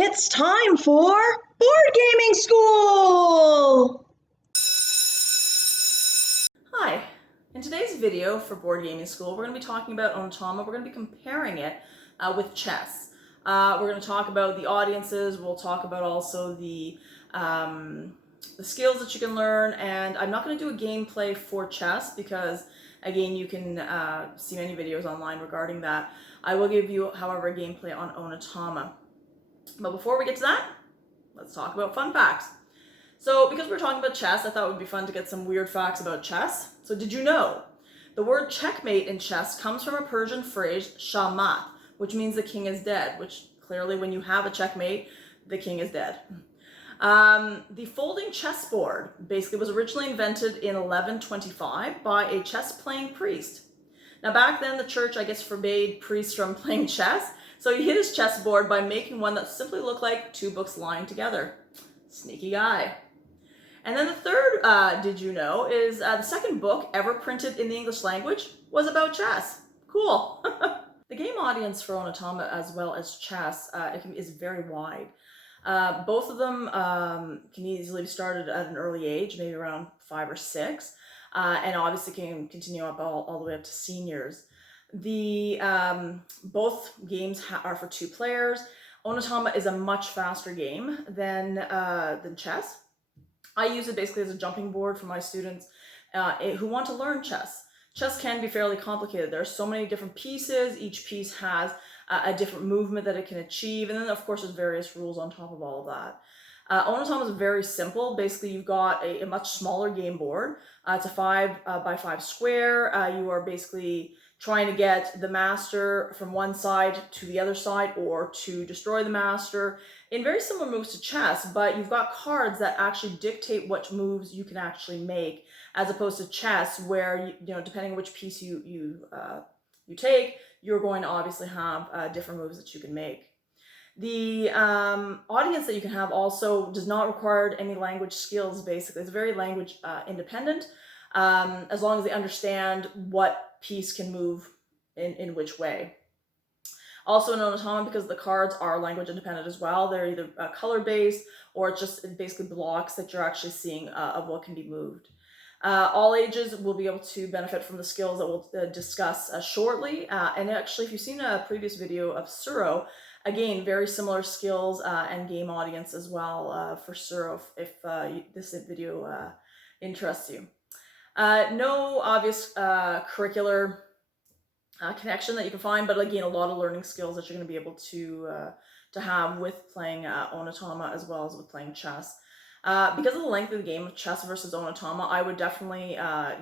It's time for Board Gaming School! Hi, in today's video for Board Gaming School, we're going to be talking about Onitama. We're going to be comparing it with chess. We're going to talk about the audiences, we'll talk about also the skills that you can learn, and I'm not going to do a gameplay for chess because, again, you can see many videos online regarding that. I will give you, however, a gameplay on Onitama. But before we get to that, let's talk about fun facts. So because we're talking about chess, I thought it would be fun to get some weird facts about chess. So did you know the word checkmate in chess comes from a Persian phrase, shamat, which means the king is dead, which clearly when you have a checkmate, the king is dead. The folding chessboard basically was originally invented in 1125 by a chess-playing priest. Now back then the church, I guess, forbade priests from playing chess, so he hid his chessboard by making one that simply looked like two books lying together. Sneaky guy. And then the third, did you know, is the second book ever printed in the English language was about chess. Cool. The game audience for Onitama as well as chess is very wide. Both of them can easily be started at an early age, maybe around 5 or 6, and obviously can continue up all the way up to seniors. Both games are for 2 players. Onitama is a much faster game than chess. I use it basically as a jumping board for my students who want to learn chess. Chess can be fairly complicated. There are so many different pieces. Each piece has a different movement that it can achieve. And then, of course, there's various rules on top of all of that. Onitama is very simple. Basically, you've got a much smaller game board. It's a 5 by 5 square. You are basically trying to get the master from one side to the other side or to destroy the master in very similar moves to chess, but you've got cards that actually dictate what moves you can actually make, as opposed to chess where, you know, depending on which piece you take, you're going to obviously have different moves that you can make. The audience that you can have also does not require any language skills, basically. It's very language independent, as long as they understand what piece can move in which way. Also in Onitama, because the cards are language independent as well, they're either color-based or it's just basically blocks that you're actually seeing of what can be moved. All ages will be able to benefit from the skills that we'll discuss shortly. And actually, if you've seen a previous video of Suro, again, very similar skills and game audience as well for Suro if this video interests you. No obvious curricular connection that you can find, but again, a lot of learning skills that you're going to be able to have with playing Onitama as well as with playing chess. Because of the length of the game of chess versus Onitama, I would definitely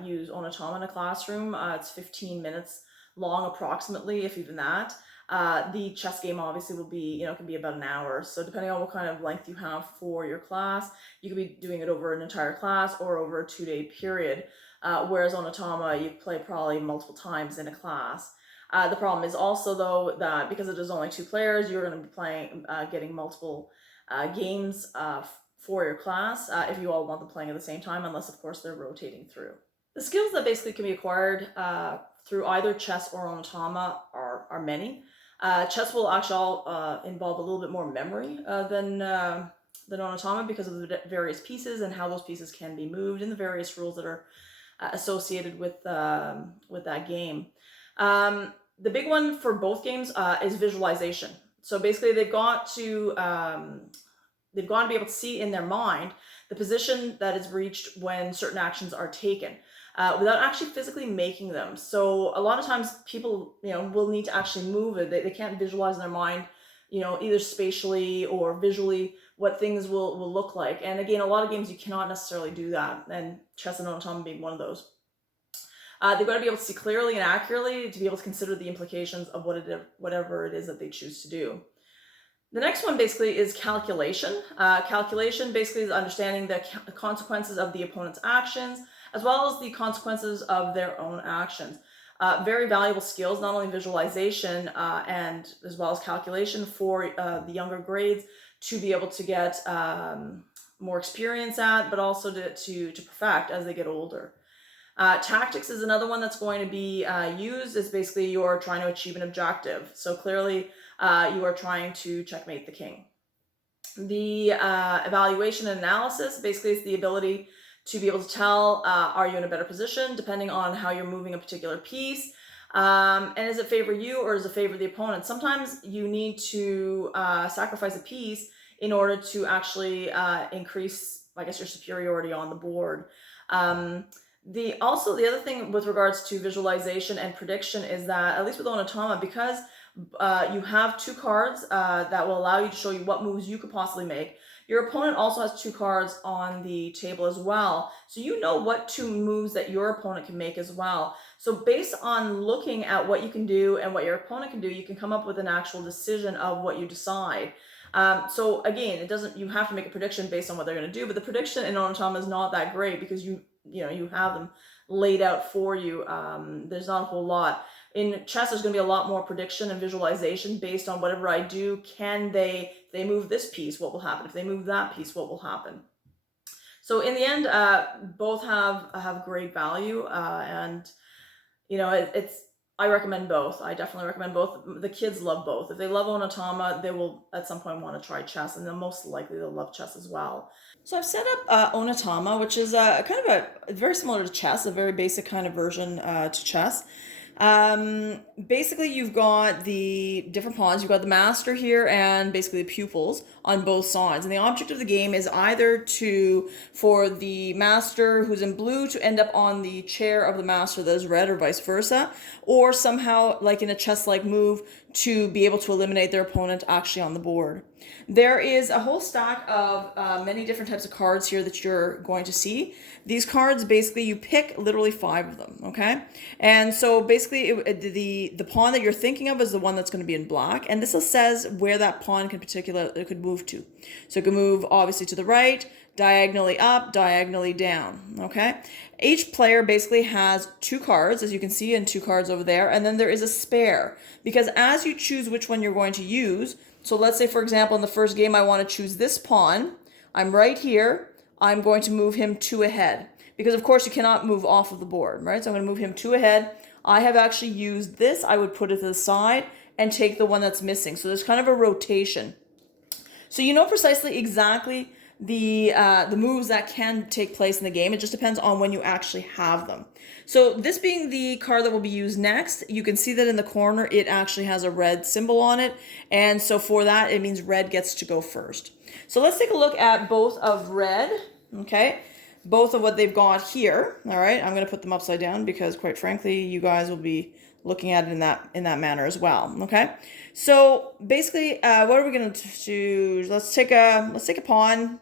use Onitama in a classroom. It's 15 minutes long approximately, if even that. The chess game obviously will be, can be about an hour. So depending on what kind of length you have for your class, you could be doing it over an entire class or over a 2-day period. Whereas Onitama, you play probably multiple times in a class. The problem is also, though, that because it is only 2 players, you're going to be playing, getting multiple games for your class if you all want them playing at the same time, unless, of course, they're rotating through. The skills that basically can be acquired through either chess or Onitama are many. Chess will actually involve a little bit more memory than Onitama because of the various pieces and how those pieces can be moved and the various rules that are associated with that game. The big one for both games is visualization. So basically, they've got to be able to see in their mind the position that is reached when certain actions are taken, without actually physically making them. So a lot of times people, will need to actually move it. They can't visualize in their mind, either spatially or visually what things will look like. And again, a lot of games you cannot necessarily do that, and chess and Onitama being one of those. They've got to be able to see clearly and accurately to be able to consider the implications of whatever it is that they choose to do. The next one basically is calculation. Calculation basically is understanding the consequences of the opponent's actions, as well as the consequences of their own actions. Very valuable skills, not only visualization and as well as calculation for the younger grades to be able to get more experience at, but also to perfect as they get older. Tactics is another one that's going to be used. Is basically you're trying to achieve an objective. So clearly you are trying to checkmate the king. The evaluation and analysis basically is the ability to be able to tell, are you in a better position depending on how you're moving a particular piece. And does it favor you or does it favor the opponent? Sometimes you need to sacrifice a piece in order to actually increase, I guess, your superiority on the board. The other thing with regards to visualization and prediction is that, at least with Onitama, because you have two cards that will allow you to show you what moves you could possibly make. Your opponent also has two cards on the table as well. So you know what two moves that your opponent can make as well. So based on looking at what you can do and what your opponent can do, you can come up with an actual decision of what you decide. So again, you have to make a prediction based on what they're going to do, but the prediction in Onitama is not that great because you have them laid out for you. There's not a whole lot. In chess, there's going to be a lot more prediction and visualization based on whatever I do. Can they move this piece? What will happen? If they move that piece, what will happen? So in the end, both have great value, and it's. I recommend both. I definitely recommend both. The kids love both. If they love Onitama, they will at some point want to try chess, and then most likely they'll love chess as well. So I've set up Onitama, which is kind of a very similar to chess, a very basic kind of version to chess. Basically you've got the different pawns. You've got the master here and basically the pupils on both sides. And the object of the game is either for the master who's in blue to end up on the chair of the master that is red, or vice versa, or somehow, like in a chess-like move, to be able to eliminate their opponent actually on the board. There is a whole stack of many different types of cards here that you're going to see. These cards, basically, you pick literally 5 of them, okay? And so basically, the pawn that you're thinking of is the one that's going to be in black, and this says where that pawn could move to. So it can move, obviously, to the right, diagonally up, diagonally down, okay? Each player basically has 2 cards, as you can see, and 2 cards over there, and then there is a spare, because as you choose which one you're going to use, so let's say, for example, in the first game, I want to choose this pawn. I'm right here. I'm going to move him 2 ahead, because of course you cannot move off of the board, right? So I'm going to move him 2 ahead. I have actually used this. I would put it to the side and take the one that's missing. So there's kind of a rotation. So you know precisely exactly the moves that can take place in the game. It just depends on when you actually have them. So this being the card that will be used next, you can see that in the corner it actually has a red symbol on it, and so for that it means red gets to go first. So let's take a look at both of red, okay? Both of what they've got here, all right? I'm going to put them upside down because, quite frankly, you guys will be looking at it in that manner as well, okay? So basically, what are we going to do? Let's take a pawn.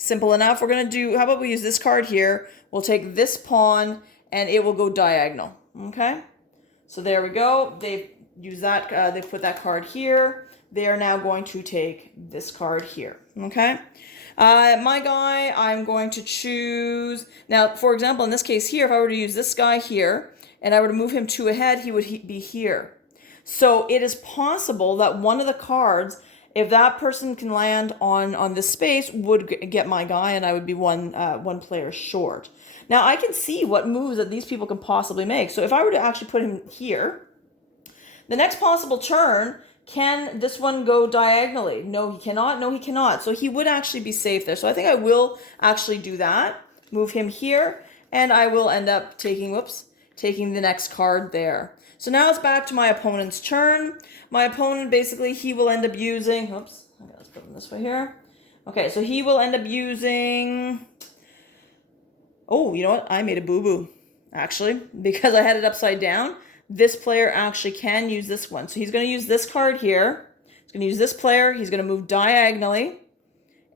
Simple enough. We're going to do, how about we use this card here? We'll take this pawn and it will go diagonal, okay? So there we go. They've used that, they've put that card here. They are now going to take this card here, okay? My guy, I'm going to choose, now, for example, in this case here, if I were to use this guy here and I were to move him 2 ahead, he would be here. So it is possible that one of the cards, if that person can land on this space, would get my guy, and I would be one player short. Now, I can see what moves that these people can possibly make. So if I were to actually put him here, the next possible turn, can this one go diagonally? No, he cannot. No, he cannot. So he would actually be safe there. So I think I will actually do that. Move him here, and I will end up taking the next card there. So now it's back to my opponent's turn. My opponent, basically, he will end up using, let's put him this way here. Okay, so he will end up using, oh, you know what? I made a boo-boo, actually, because I had it upside down. This player actually can use this one. So he's going to use this card here. He's going to use this player. He's going to move diagonally.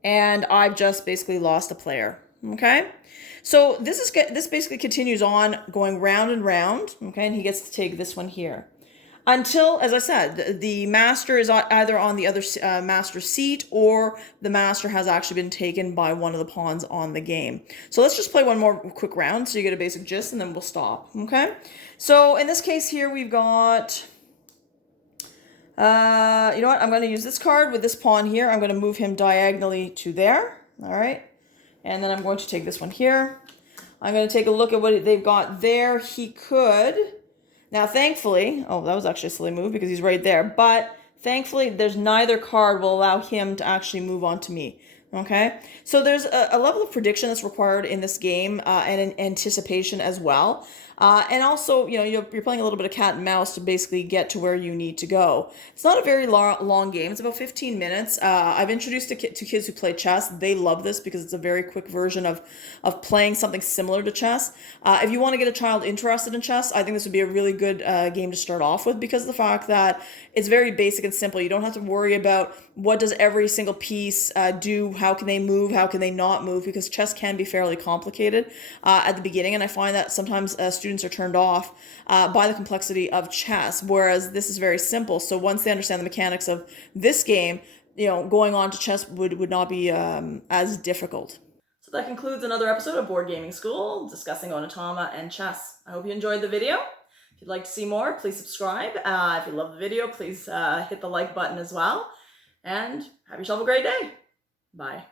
And I've just basically lost a player, okay? So this basically continues on going round and round, okay? And he gets to take this one here. Until, as I said, the master is either on the other master's seat, or the master has actually been taken by one of the pawns on the game. So let's just play one more quick round so you get a basic gist, and then we'll stop, okay? So in this case here, we've got, you know what? I'm going to use this card with this pawn here. I'm going to move him diagonally to there, all right? And then I'm going to take this one here. I'm going to take a look at what they've got there. He could... Now, thankfully, oh, that was actually a silly move because he's right there. But Thankfully, there's neither card will allow him to actually move on to me. Okay, so there's a level of prediction that's required in this game, and an anticipation as well. And also, you're playing a little bit of cat and mouse to basically get to where you need to go. It's not a very long game. It's about 15 minutes. I've introduced to kids who play chess. They love this because it's a very quick version of playing something similar to chess. If you want to get a child interested in chess, I think this would be a really good game to start off with, because of the fact that it's very basic and simple. You don't have to worry about what does every single piece do, how can they move, how can they not move, because chess can be fairly complicated at the beginning, and I find that sometimes students are turned off by the complexity of chess, whereas this is very simple. So once they understand the mechanics of this game, going on to chess would not be as difficult. So that concludes another episode of Board Gaming School, discussing Onitama and chess. I hope you enjoyed the video. If you'd like to see more, please subscribe. If you love the video, please hit the like button as well. And have yourself a great day. Bye.